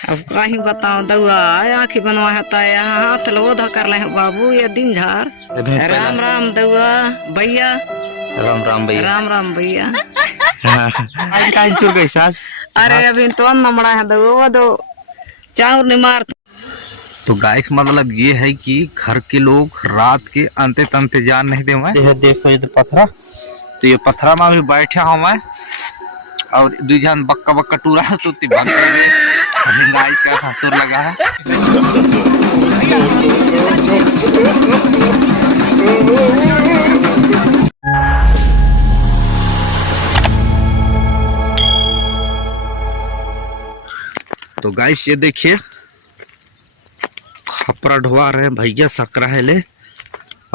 अब कहीं बताओ दउआ आँखी बनवा है यहाँ हाथ लोधा कर ले बाबू ये दिन झार। राम राम दउआ भैया। राम राम भैया। राम राम भैया। चुर गई साज। अरे अभी तो नमड़ा है दउआ तो चाउर नहीं मार। तो गाइस मतलब ये है कि घर के लोग रात के अंते तंते जान नहीं दे। मैं देखो ये पथरा, तो ये पथरा में भी बैठा हूँ मैं और दुजन बक्का बक्का टूरा सुती बंद नाई का हंसुर लगा है। तो गाइस ये देखिए खपरा ढवा रहे हैं भैया, सकरा है ले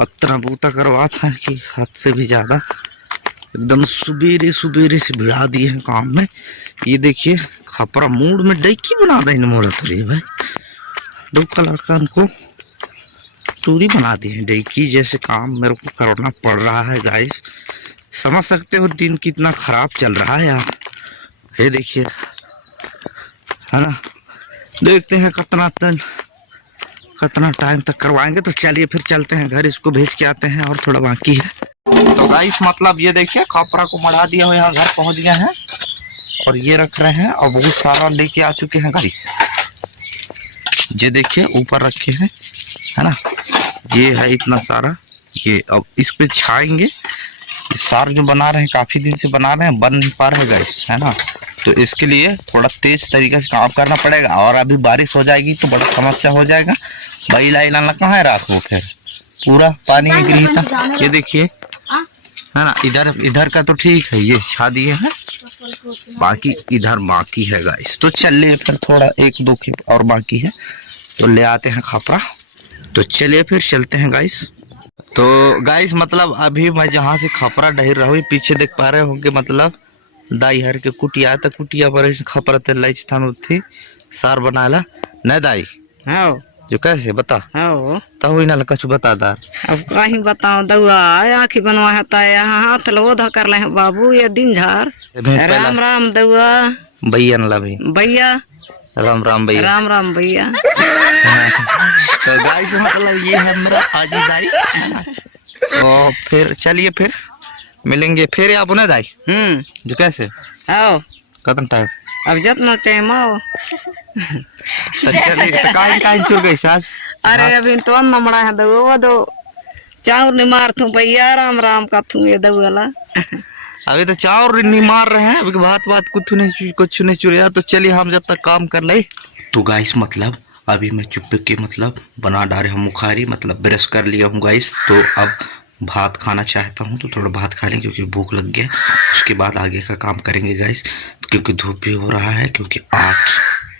अतना बूता करवा था कि हद से भी ज्यादा एकदम सुबेरे सुबेरे से भिड़ा दिए हैं काम में। ये देखिए खपरा मूड में डैकी बना दे मोड़ा थोड़ी भाई, दो कलर का हमको टूरी बना दी है डैकी जैसे काम मेरे को करना पड़ रहा है। गाइस समझ सकते हो दिन कितना खराब चल रहा है यार। ये देखिए है ना, देखते हैं कितना टाइम तक करवाएंगे। तो चलिए फिर चलते हैं घर, इसको भेज के आते हैं और थोड़ा बाकी है। तो गाइस मतलब ये देखिए खपरा को मढ़ा दिया हो, यहाँ घर पहुंच गए हैं और ये रख रहे हैं और बहुत सारा लेके आ चुके हैं गाइस। ये देखिए ऊपर रखे हैं है ना, ये है इतना सारा। ये अब इस पे छाएंगे, सार जो बना रहे हैं काफी दिन से बना रहे हैं, बन नहीं पा रहे गाइस है ना। तो इसके लिए थोड़ा तेज तरीके से काम करना पड़ेगा और अभी बारिश हो जाएगी तो बड़ा समस्या हो जाएगा। भाई लाइना कहाँ है रात को, फिर पूरा पानी में गिरी था। ये देखिए है ना, इधर का तो ठीक है, ये छा दिए हैं, बाकी इधर बाकी है गाइस। तो चलिए फिर थोड़ा एक दो की और बाकी है तो ले आते हैं खपरा। तो चलिए फिर चलते हैं गाइस। तो गाइस मतलब अभी मैं जहाँ से खपरा डहिर रहा हूँ पीछे देख पा रहे होंगे, मतलब दाई हर के कुटिया तो कुटिया पर खपरा ते लाई स्थान थी सार बनाला न दाई। हाँ जो कैसे बता। हाँ तो ना कछु बता दार। अब कहीं बताओ दउआ आँखी बनवा है यहाँ हाथ लोधा कर ले बाबू ये दिन झार। राम राम दउआ भैया न भाई भैया। राम राम भैया। राम राम भैया। तो गाइस मतलब ये है मेरा आजी दाई। तो फिर चलिए फिर मिलेंगे फिर आप ना दाई। जो कैसे आओ कतन टाइम अब जितना टाइम आओ। तो काहे चुर गई साज। अरे अभी तो नमड़ा है दउआ तो चाउर नहीं मार थू भैया, राम राम का थू ये दउला। अभी तो चाउर नहीं मार रहे हैं, अभी बात कुछ नहीं चुरिया। तो चलिए हम जब तक काम कर ले। तो गाइस मतलब अभी मैं चुप्पे के मतलब बना डाले हम मुखारी, मतलब ब्रश कर लिया हूँ गाइस। तो अब भात खाना चाहता हूँ तो थोड़ा भात खा लें क्योंकि भूख लग गया। उसके बाद आगे का काम करेंगे गाइस, क्योंकि धूप भी हो रहा है, क्योंकि 8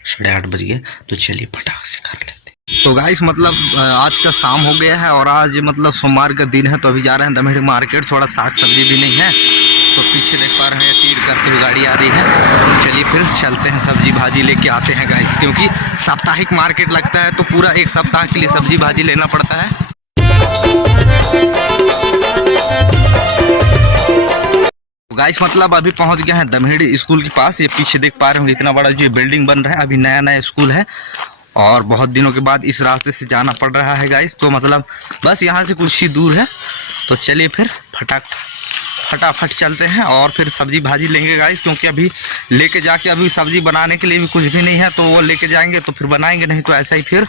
साढ़े 8 बज गए। तो चलिए फटाक से कर लेते। तो गाइस मतलब आज का शाम हो गया है और आज मतलब सोमवार का दिन है। तो अभी जा रहे हैं दमहेड़ी मार्केट, थोड़ा साग सब्जी भी नहीं है। तो पीछे देख पा रहे हैं तीर करते हुए गाड़ी आ रही है। तो चलिए फिर चलते हैं, सब्जी भाजी लेके आते हैं गाइस, क्योंकि साप्ताहिक मार्केट लगता है तो पूरा एक सप्ताह के लिए सब्जी भाजी लेना पड़ता है। गाइस मतलब अभी पहुंच गए हैं दमहेड़ी स्कूल के पास। ये पीछे देख पा रहे होंगे इतना बड़ा जो बिल्डिंग बन रहा है, अभी नया स्कूल है और बहुत दिनों के बाद इस रास्ते से जाना पड़ रहा है गाइस। तो मतलब बस यहाँ से कुछ ही दूर है। तो चलिए फिर फटाफट चलते हैं और फिर सब्जी भाजी लेंगे गाइस, क्योंकि अभी लेके जाके अभी सब्जी बनाने के लिए भी कुछ भी नहीं है। तो वो लेके जाएंगे तो फिर बनाएंगे, नहीं तो ऐसा ही फिर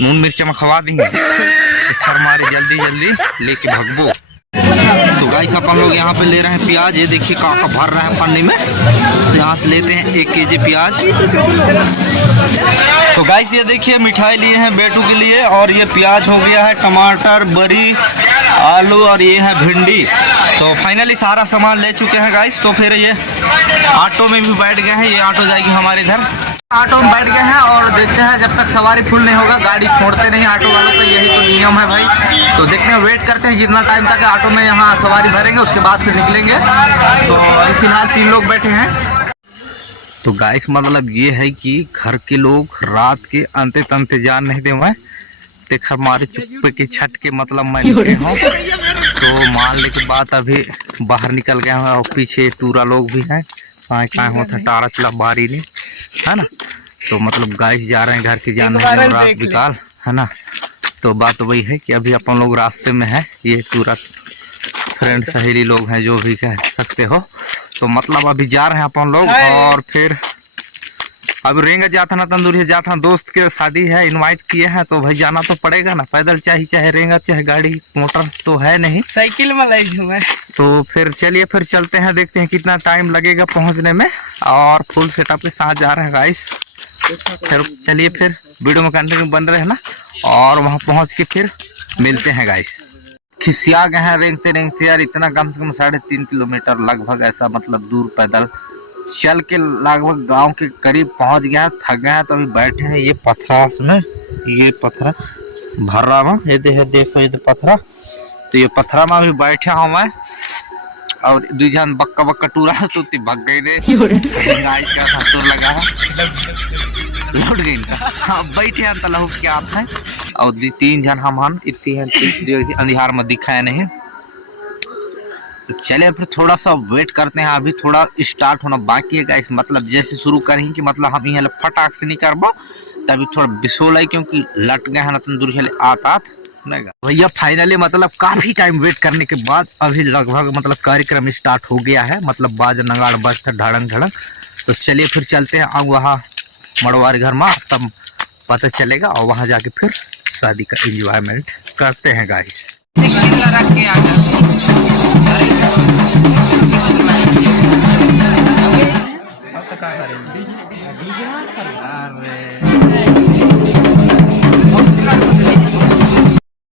नून मिर्च में खवा देंगे। थर मारे जल्दी लेके भगबो। तो गाइस अपन लोग यहाँ पे ले रहे हैं प्याज। ये देखिए काका भर रहे हैं पन्नी में, तो यहाँ से लेते हैं 1 केजी प्याज। तो गाइस ये देखिए मिठाई लिए हैं बेटू के लिए और ये प्याज हो गया है, टमाटर, बरी, आलू और ये है भिंडी। तो फाइनली सारा सामान ले चुके हैं गाइस। तो फिर ये ऑटो में भी बैठ गए हैं, ये ऑटो जाएगी हमारे इधर। ऑटो में बैठ गए हैं और देखते हैं जब तक सवारी फुल नहीं होगा गाड़ी छोड़ते नहीं ऑटो वालों का, यही तो नियम है भाई। तो देखते हैं, वेट करते हैं जितना टाइम तक ऑटो में यहाँ सवारी भरेंगे उसके बाद फिर निकलेंगे। तो फिलहाल 3 लोग बैठे हैं। तो गाइस मतलब ये है कि घर के लोग रात के अंते तंते जान नहीं दे। मैं देख हमारे चुप्पे की छत के मतलब मैं निकले हूँ। तो मारने के बाद अभी बाहर निकल गए हैं और पीछे टूरा लोग भी हैं, कहाँ होता टारा चला बारी नहीं है ना। तो मतलब गाइस जा रहे हैं घर की जाने में रात बिकाल है ना। तो बात वही है कि अभी अपन लोग रास्ते में है, ये पूरा फ्रेंड सहेली लोग हैं जो भी कह सकते हो। तो मतलब अभी जा रहे हैं अपन लोग और फिर अभी रेंगा जाता ना तंदूरी जाता, दोस्त के शादी है इनवाइट किए हैं तो भाई जाना तो पड़ेगा ना, पैदल चाहे रेंगा चाहे गाड़ी मोटर तो है नहीं, साइकिल में ले जाऊंगा। तो फिर चलिए फिर चलते हैं, देखते हैं कितना टाइम लगेगा पहुंचने में। और फुल सेटअप के साथ जा रहे हैं गाइस। फिर चलिए फिर वीडियो में कंटिन्यू बन रहे हैं ना, और वहां पहुंच के फिर मिलते हैं गाइस। खिसिया गए हैं रेंगते रेंगते यार, इतना कम से कम 3.5 किलोमीटर लगभग ऐसा मतलब दूर पैदल चल के लगभग गांव के करीब पहुंच गया, थक गया। तो अभी बैठे हैं ये पथरास में, ये पथरा भर्रा में, ये देखो ये पथरा, तो ये पथरा में अभी बैठा हूँ मैं। और दुजन बक्का बक्का टूरा तो भग गई रे, का ससुर लगा लौट गई हाँ, बैठे हैं तलहु क्या आप है। और 3 जन हम इतनी अंधियार में दिखाया नहीं। चले फिर थोड़ा सा वेट करते हैं, अभी थोड़ा स्टार्ट होना बाकी है गाइस। मतलब जैसे शुरू करेंगे कि मतलब हम यहाँ फटाक से नहीं करबा, तभी थोड़ा बिसोल है क्योंकि लट गए हैं ना तंदूर खेले आतात भैया। फाइनली मतलब काफी टाइम वेट करने के बाद अभी लगभग मतलब कार्यक्रम स्टार्ट हो गया है, मतलब बाज नगाड़ बजता ढड़ंग ढड़ंग। तो चलिए फिर चलते हैं वहाँ मड़वारी घर में, तब पता चलेगा और वहाँ जाके फिर शादी का एंजॉयमेंट करते हैं गाइस।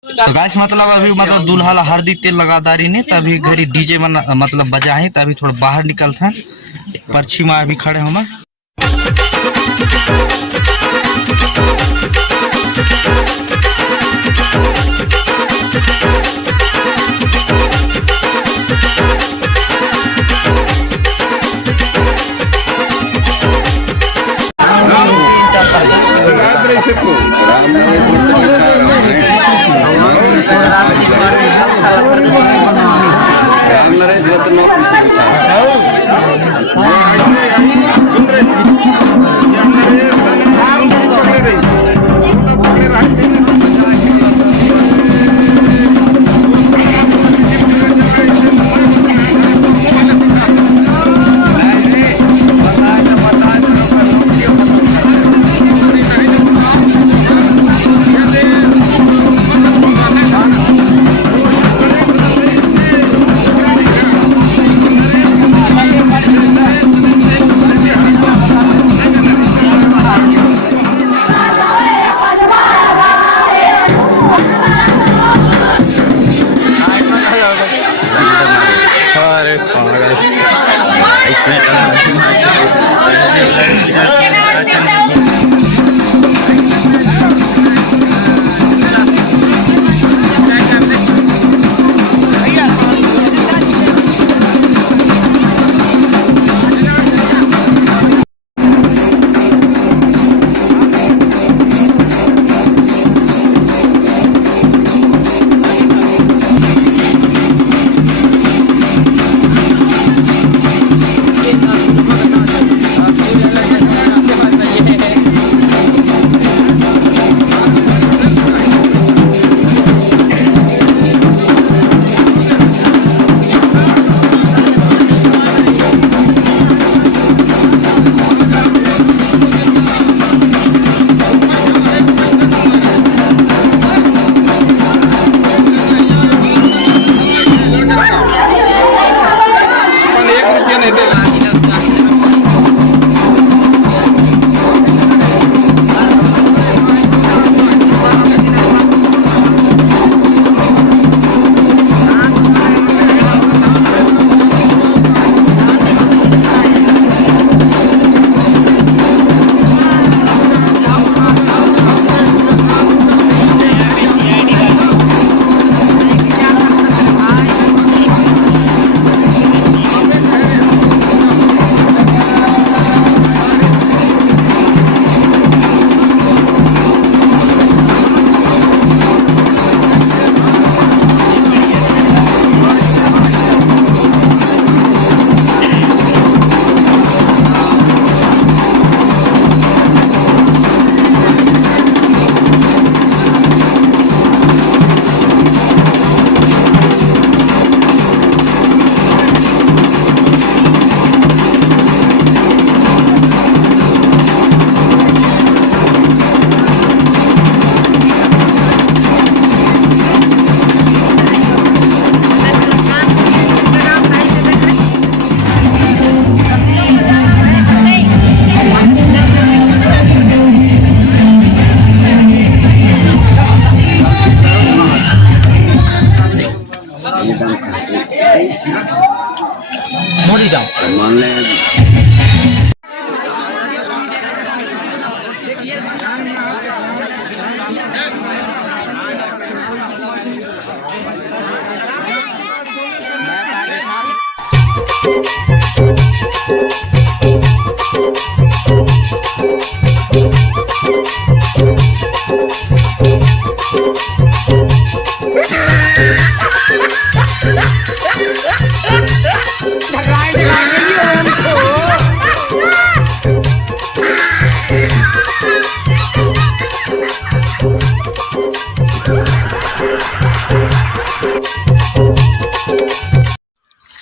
तो गाइस मतलब अभी मतलब दूल्हा हरदी तेल लगादारी ने तभी घरी डीजे में मतलब बजा है, तभी थोड़ा बाहर निकलता है। पर्ची में अभी खड़े हो मैं।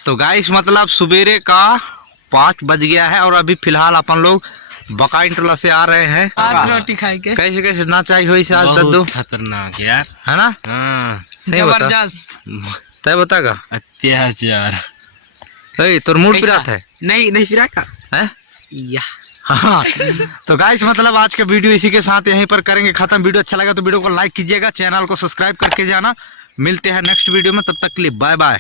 तो गाइस मतलब सवेरे का 5 बज गया है और अभी फिलहाल अपन लोग बकाई टोला से आ रहे हैं। आज रोटी खाए के कैसे कैसे ना चाहिए हुई से आज दद्दू खतरनाक यार है ना। हाँ सही बता, जबरदस्त तय बतागा अत्याचार। तोर मूड फिरा है नहीं फिरा का है? या हाँ तो गाइस मतलब आज का वीडियो इसी के साथ यहीं पर करेंगे खत्म। वीडियो अच्छा लगा तो वीडियो को लाइक कीजिएगा, चैनल को सब्सक्राइब करके जाना। मिलते हैं नेक्स्ट वीडियो में, तब तक के लिए बाय बाय।